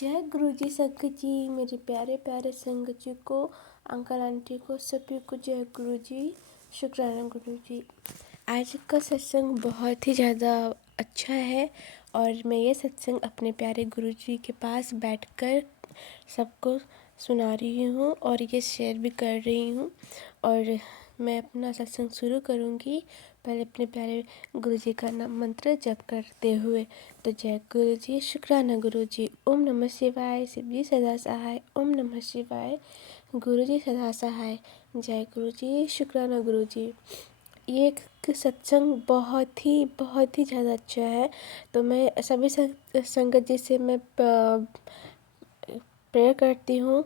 जय गुरु जी संगत जी, मेरे प्यारे प्यारे संगत जी को, अंकल आंटी को, सभी को जय गुरु जी, शुक्राना गुरु जी। आज का सत्संग बहुत ही ज़्यादा अच्छा है और मैं ये सत्संग अपने प्यारे गुरु जी के पास बैठकर सबको सुना रही हूँ और ये शेयर भी कर रही हूँ। और मैं अपना सत्संग शुरू करूँगी पहले अपने प्यारे गुरु जी का नाम मंत्र जप करते हुए। तो जय गुरु जी, शुक्राना गुरु जी। ओम नमः शिवाय, शिव जी सदा सहाय। ओम नमः शिवाय, गुरु जी सदा सहाय। जय गुरु जी, शुक्राना गुरु जी। ये एक सत्संग बहुत ही ज़्यादा अच्छा है। तो मैं सभी संगत जी से मैं प्रेयर करती हूँ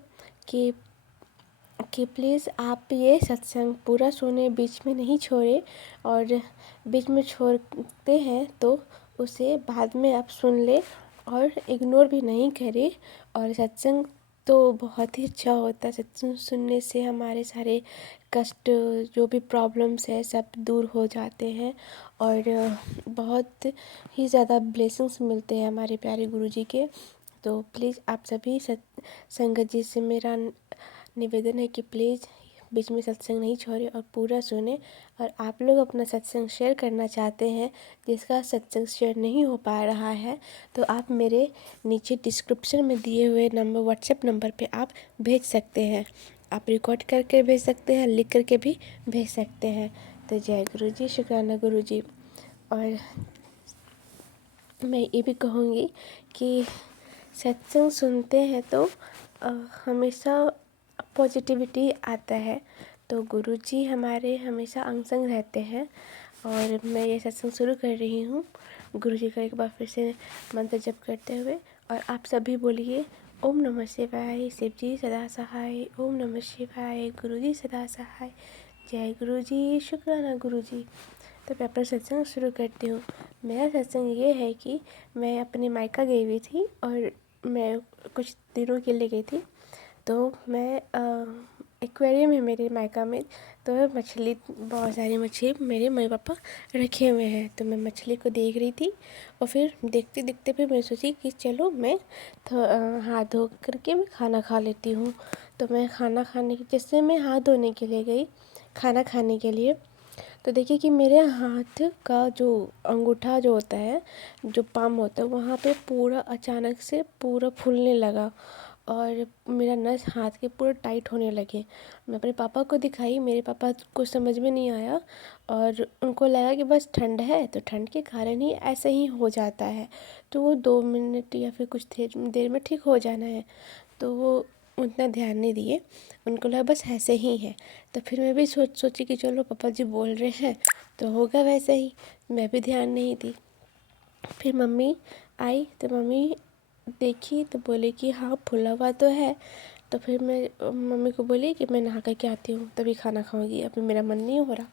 कि प्लीज़ आप ये सत्संग पूरा सुने, बीच में नहीं छोड़े। और बीच में छोड़ते हैं तो उसे बाद में आप सुन ले और इग्नोर भी नहीं करें। और सत्संग तो बहुत ही अच्छा होता है। सत्संग सुनने से हमारे सारे कष्ट, जो भी प्रॉब्लम्स है, सब दूर हो जाते हैं और बहुत ही ज़्यादा ब्लेसिंग्स मिलते हैं हमारे प्यारे गुरु जी के। तो प्लीज़ आप सभी संगत जी से मेरा निवेदन है कि प्लीज़ बीच में सत्संग नहीं छोड़े और पूरा सुने। और आप लोग अपना सत्संग शेयर करना चाहते हैं, जिसका सत्संग शेयर नहीं हो पा रहा है, तो आप मेरे नीचे डिस्क्रिप्शन में दिए हुए नंबर, व्हाट्सएप नंबर पे आप भेज सकते हैं। आप रिकॉर्ड करके भेज सकते हैं, लिख करके भी भेज सकते हैं। तो जय गुरु जी, शुक्राना गुरु जी। और मैं ये भी कहूँगी कि सत्संग सुनते हैं तो हमेशा पॉजिटिविटी आता है। तो गुरुजी हमारे हमेशा अंग संग रहते हैं। और मैं ये सत्संग शुरू कर रही हूँ गुरुजी का एक बार फिर से मंत्र जप करते हुए। और आप सभी बोलिए ओम नमः शिवाय, शिव जी सदा सहाय। ओम नमः शिवाय, गुरुजी सदा सहाय। जय गुरुजी, शुक्राना गुरुजी। तो मैं अपना सत्संग शुरू करती हूँ। मेरा सत्संग ये है कि मैं अपने मायका गई हुई थी और मैं कुछ दिनों के लिए गई थी। तो मैं एक्वेरियम है मेरे मायका में, तो मछली, बहुत सारी मछली मेरे मम्मी पापा रखे हुए हैं। तो मैं मछली को देख रही थी और फिर देखते देखते फिर मैं सोची कि चलो मैं हाथ धो करके मैं खाना खा लेती हूँ। तो मैं खाना खाने के, जैसे मैं हाथ धोने के लिए गई खाना खाने के लिए, तो देखिए कि मेरे हाथ का जो अंगूठा जो होता है, जो पाम होता है, वहाँ पे पूरा अचानक से पूरा फूलने लगा और मेरा नस हाथ के पूरे टाइट होने लगे। मैं अपने पापा को दिखाई, मेरे पापा को समझ में नहीं आया और उनको लगा कि बस ठंड है, तो ठंड के कारण ही ऐसे ही हो जाता है, तो वो 2 मिनट या फिर कुछ देर में ठीक हो जाना है। तो वो उतना ध्यान नहीं दिए, उनको लगा बस ऐसे ही है। तो फिर मैं भी सोची कि चलो पापा जी बोल रहे हैं तो होगा वैसे ही, मैं भी ध्यान नहीं दी। फिर मम्मी आई तो मम्मी देखी तो बोले कि हाँ फूला हुआ तो है। तो फिर मैं मम्मी को बोली कि मैं नहा कर के आती हूँ तभी खाना खाऊंगी, अभी मेरा मन नहीं हो रहा।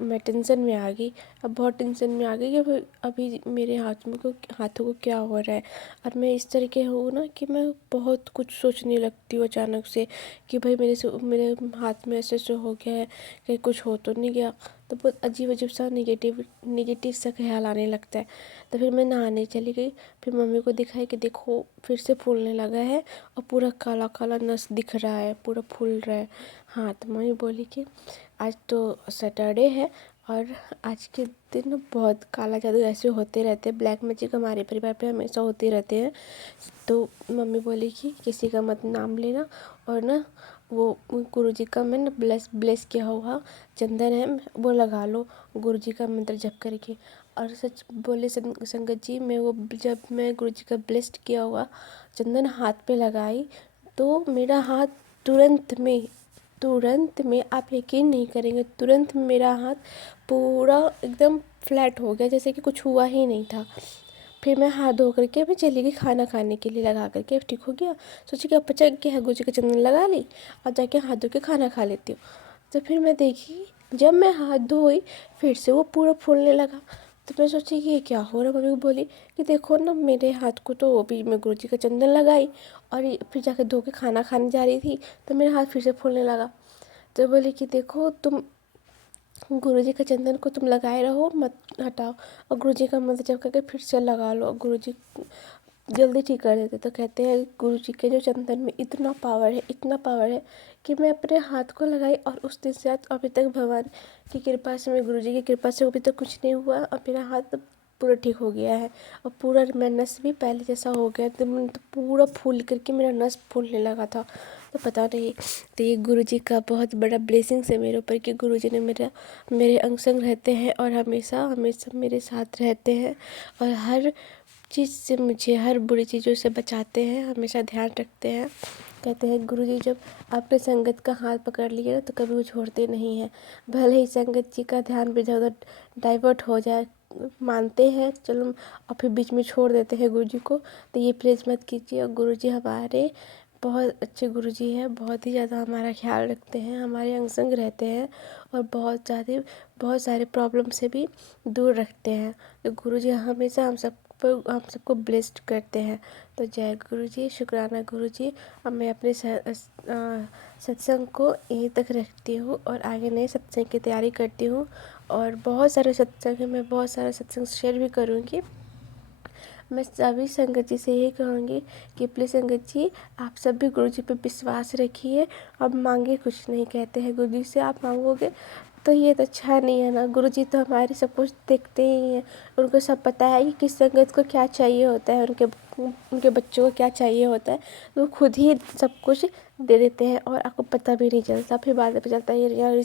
मैं टेंशन में आ गई, अब बहुत टेंशन में आ गई कि अभी मेरे हाथों को क्या हो रहा है। और मैं इस तरीके हूँ ना कि मैं बहुत कुछ सोचने लगती हूँ अचानक से कि भाई मेरे हाथ में ऐसे हो गया है, कहीं कुछ हो तो नहीं गया। तो बहुत अजीब अजीब सा नेगेटिव सा ख्याल आने लगता है। तो फिर मैं नहाने चली गई, फिर मम्मी को दिखाई कि देखो फिर से फूलने लगा है और पूरा काला काला नस दिख रहा है, पूरा फूल रहा है। हाँ, तो मम्मी बोली कि आज तो सैटरडे है और आज के दिन बहुत काला जादू ऐसे होते रहते हैं, ब्लैक मैजिक हमारे परिवार पे हमेशा होते रहते हैं। तो मम्मी बोली कि किसी का मत नाम लेना और ना वो गुरुजी का मैंने ब्लेस किया हुआ चंदन है वो लगा लो गुरुजी का मंत्र जप करके। और सच बोले संगत जी, जब मैं गुरुजी का ब्लेस्ड किया हुआ चंदन हाथ पे लगाई तो मेरा हाथ तुरंत में आप यकीन नहीं करेंगे, तुरंत मेरा हाथ पूरा एकदम फ्लैट हो गया, जैसे कि कुछ हुआ ही नहीं था। फिर मैं हाथ धो करके मैं चली गई खाना खाने के लिए, लगा करके ठीक हो गया। सोची कि अब पचा के है गुरुजी का चंदन लगा ली और जाके हाथ धो के खाना खा लेती हूँ। तो फिर मैं देखी, जब मैं हाथ धोई फिर से वो पूरा फूलने लगा। तो मैं सोची कि ये क्या हो रहा है। मम्मी को बोली कि देखो ना मेरे हाथ को तो अभी मैं गुरुजी का चंदन लगाई और फिर जाकर धो के खाना खाने जा रही थी तो मेरा हाथ फिर से फूलने लगा। तो बोली कि देखो तुम गुरुजी का चंदन को तुम लगाए रहो, मत हटाओ और गुरुजी का मंत्र जप करके फिर से लगा लो। गुरुजी जल्दी ठीक कर देते। तो कहते हैं गुरु जी के जो चंदन में इतना पावर है, इतना पावर है कि मैं अपने हाथ को लगाई और उस दिन से आज अभी तक भगवान की कृपा से, मैं गुरु जी की कृपा से अभी तक कुछ नहीं हुआ और मेरा हाथ पूरा ठीक हो गया है। और पूरा मेरा नस भी पहले जैसा हो गया, तो पूरा फूल करके मेरा नस फूलने लगा था। तो पता नहीं, तो ये गुरु जी का बहुत बड़ा ब्लेसिंग्स है मेरे ऊपर कि गुरु जी ने मेरे अंग संग रहते हैं और हमेशा हमेशा मेरे साथ रहते हैं और हर चीज़ से मुझे, हर बुरी चीज़ों से बचाते हैं, हमेशा ध्यान रखते हैं। कहते हैं गुरु जी जब आपने संगत का हाथ पकड़ लिया ना तो कभी वो छोड़ते नहीं हैं। भले ही संगत जी का ध्यान भी इधर उधर डाइवर्ट हो जाए, मानते हैं चलो, और फिर बीच में छोड़ देते हैं गुरु जी को, तो ये प्लीज़ मत कीजिए। और गुरु जी हमारे बहुत अच्छे गुरु जी हैं, बहुत ही ज़्यादा हमारा ख्याल रखते हैं, हमारे अंग संग रहते हैं और बहुत सारे प्रॉब्लम से भी दूर रखते हैं। तो गुरु जी हमेशा हम सबको ब्लेस्ड करते हैं। तो जय गुरु जी, शुक्राना गुरु जी। अब मैं अपने सत्संग को यहीं तक रखती हूँ और आगे नए सत्संग की तैयारी करती हूँ और बहुत सारे सत्संग हैं, मैं बहुत सारे सत्संग शेयर भी करूँगी। मैं सभी संगत जी से यही कहूँगी कि प्लीज़ संगत जी आप सब भी गुरु जी पे विश्वास रखिए। अब मांगे कुछ नहीं, कहते हैं गुरु जी से आप मांगोगे तो ये तो अच्छा नहीं है ना। गुरु जी तो हमारे सब कुछ देखते ही हैं, उनको सब पता है कि किस संगत को क्या चाहिए होता है, उनके बच्चों को क्या चाहिए होता है, वो खुद ही सब कुछ दे देते हैं और आपको पता भी नहीं चलता। फिर बाद में पता चलता है यार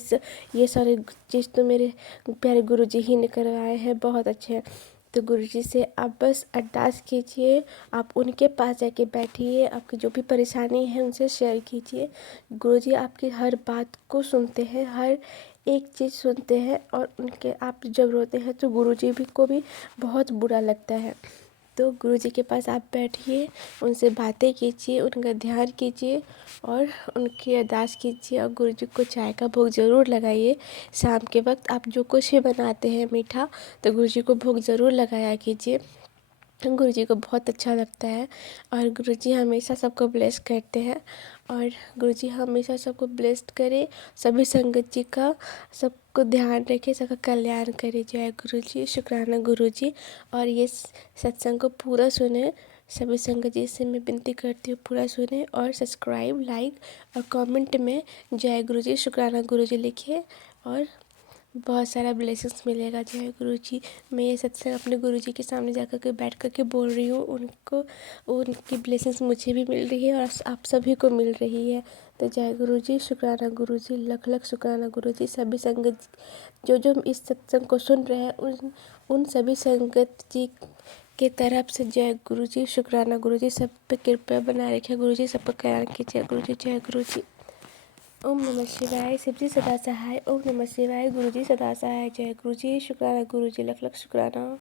ये सारे चीज़ तो मेरे प्यारे गुरु जी ही ने करवाए हैं, बहुत अच्छे हैं। तो गुरु जी से आप बस अरदास कीजिए, आप उनके पास जाके बैठिए, आपकी जो भी परेशानी है उनसे शेयर कीजिए। गुरु जी आपकी हर बात को सुनते हैं, हर एक चीज़ सुनते हैं और उनके आप जब रोते हैं तो गुरु जी भी को भी बहुत बुरा लगता है। तो गुरु जी के पास आप बैठिए, उनसे बातें कीजिए, उनका ध्यान कीजिए और उनकी अरदास कीजिए और गुरु जी को चाय का भोग ज़रूर लगाइए। शाम के वक्त आप जो कुछ भी बनाते हैं मीठा, तो गुरु जी को भोग ज़रूर लगाया कीजिए, गुरु जी को बहुत अच्छा लगता है। और गुरु जी हमेशा सबको ब्लेस करते हैं और गुरु जी हमेशा सबको ब्लेस्ड करे, सभी संगत जी का सबको ध्यान रखे, सबका कल्याण करे। जय गुरु जी, शुक्राना गुरु जी। और ये सत्संग को पूरा सुने, सभी संगत जी से मैं विनती करती हूँ पूरा सुने और सब्सक्राइब, लाइक और कमेंट में जय गुरु जी, शुक्राना गुरु जी लिखिए और बहुत सारा ब्लेसिंग्स मिलेगा। जय गुरु जी। मैं ये सत्संग अपने गुरु जी के सामने जाकर के बैठ कर के बोल रही हूँ, उनको उनकी ब्लेसिंग्स मुझे भी मिल रही है और आप सभी को मिल रही है। तो जय गुरु जी, शुक्राना गुरु जी, लख लख शुक्राना गुरु जी। सभी संगत जो इस सत्संग को सुन रहे हैं उन सभी संगत जी के तरफ से जय गुरु जी, शुक्राना गुरु जी। सब पे कृपया बनाए रखिए गुरु जी, सबका कल्याण कीजिए गुरु जी। जय गुरु जी। ओम नमः शिवाय, शिव जी सदा सहाय। ओम नमः शिवाय, गुरु जी सदा सहाय। जय गुरु जी, शुक्राना गुरु जी, लख लख शुक्राना।